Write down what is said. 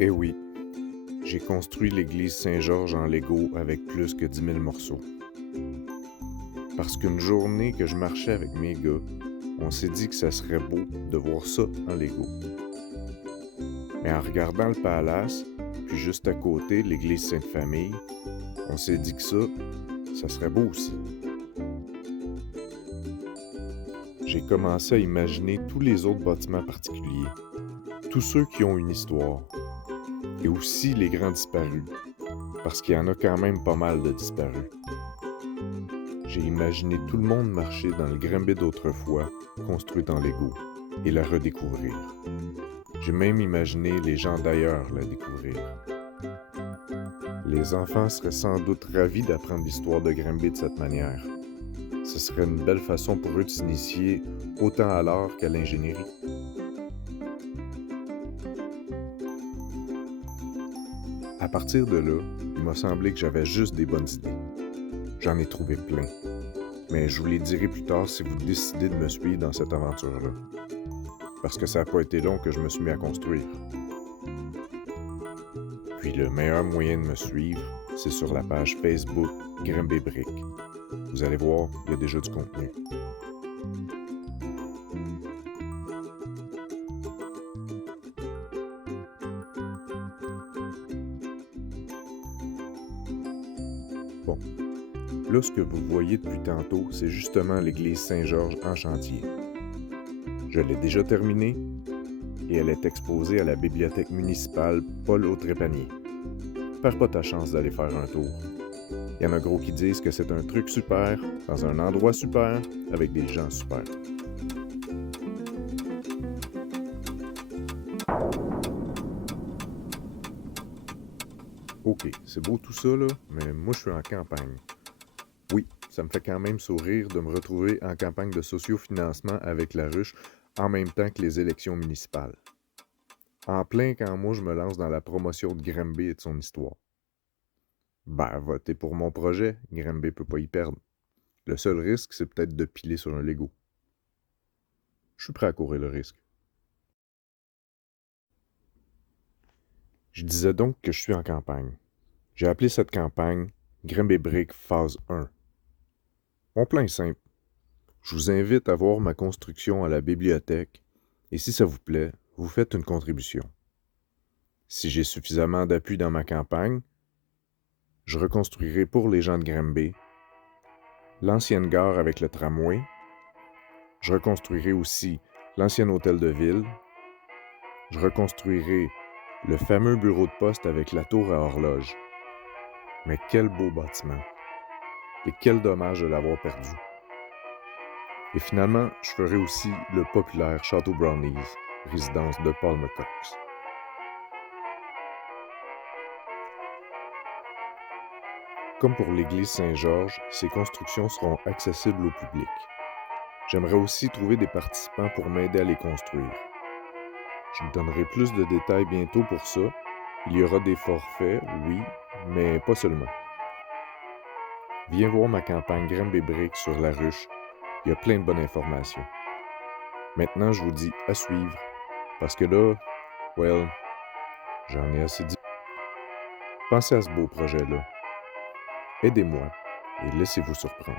Eh oui, j'ai construit l'église Saint-Georges en Lego avec plus que 10 000 morceaux. Parce qu'une journée que je marchais avec mes gars, on s'est dit que ça serait beau de voir ça en Lego. Mais en regardant le palace, puis juste à côté l'église Sainte-Famille, on s'est dit que ça serait beau aussi. J'ai commencé à imaginer tous les autres bâtiments particuliers, tous ceux qui ont une histoire, et aussi les grands disparus, parce qu'il y en a quand même pas mal de disparus. J'ai imaginé tout le monde marcher dans le Granby d'autrefois, construit en Lego, et la redécouvrir. J'ai même imaginé les gens d'ailleurs la découvrir. Les enfants seraient sans doute ravis d'apprendre l'histoire de Granby de cette manière. Ce serait une belle façon pour eux de s'initier autant à l'art qu'à l'ingénierie. À partir de là, il m'a semblé que j'avais juste des bonnes idées. J'en ai trouvé plein. Mais je vous les dirai plus tard si vous décidez de me suivre dans cette aventure-là. Parce que ça n'a pas été long que je me suis mis à construire. Puis le meilleur moyen de me suivre, c'est sur la page Facebook Granby Brick. Vous allez voir, il y a déjà du contenu. Bon, là ce que vous voyez depuis tantôt, c'est justement l'église Saint-Georges en chantier. Je l'ai déjà terminée et elle est exposée à la bibliothèque municipale Paul-Autrépanier. Perds pas ta chance d'aller faire un tour. Il y en a gros qui disent que c'est un truc super, dans un endroit super, avec des gens super. Ok, c'est beau tout ça, là, mais moi je suis en campagne. Oui, ça me fait quand même sourire de me retrouver en campagne de sociofinancement avec la ruche en même temps que les élections municipales. En plein quand moi je me lance dans la promotion de Granby et de son histoire. Ben, votez pour mon projet, Granby peut pas y perdre. Le seul risque, c'est peut-être de piler sur un Lego. Je suis prêt à courir le risque. Je disais donc que je suis en campagne. J'ai appelé cette campagne Granby Brick phase 1. Mon plan est simple. Je vous invite à voir ma construction à la bibliothèque et si ça vous plaît, vous faites une contribution. Si j'ai suffisamment d'appui dans ma campagne, je reconstruirai pour les gens de Granby l'ancienne gare avec le tramway. Je reconstruirai aussi l'ancien hôtel de ville. Je reconstruirai le fameux bureau de poste avec la tour à horloge. Mais quel beau bâtiment! Et quel dommage de l'avoir perdu. Et finalement, je ferai aussi le populaire Château Brownies, résidence de Paul McCox. Comme pour l'église Saint-Georges, ces constructions seront accessibles au public. J'aimerais aussi trouver des participants pour m'aider à les construire. Je vous donnerai plus de détails bientôt pour ça. Il y aura des forfaits, oui, mais pas seulement. Viens voir ma campagne Granby Brick sur la ruche. Il y a plein de bonnes informations. Maintenant, je vous dis à suivre, parce que là, j'en ai assez dit. Pensez à ce beau projet-là. Aidez-moi et laissez-vous surprendre.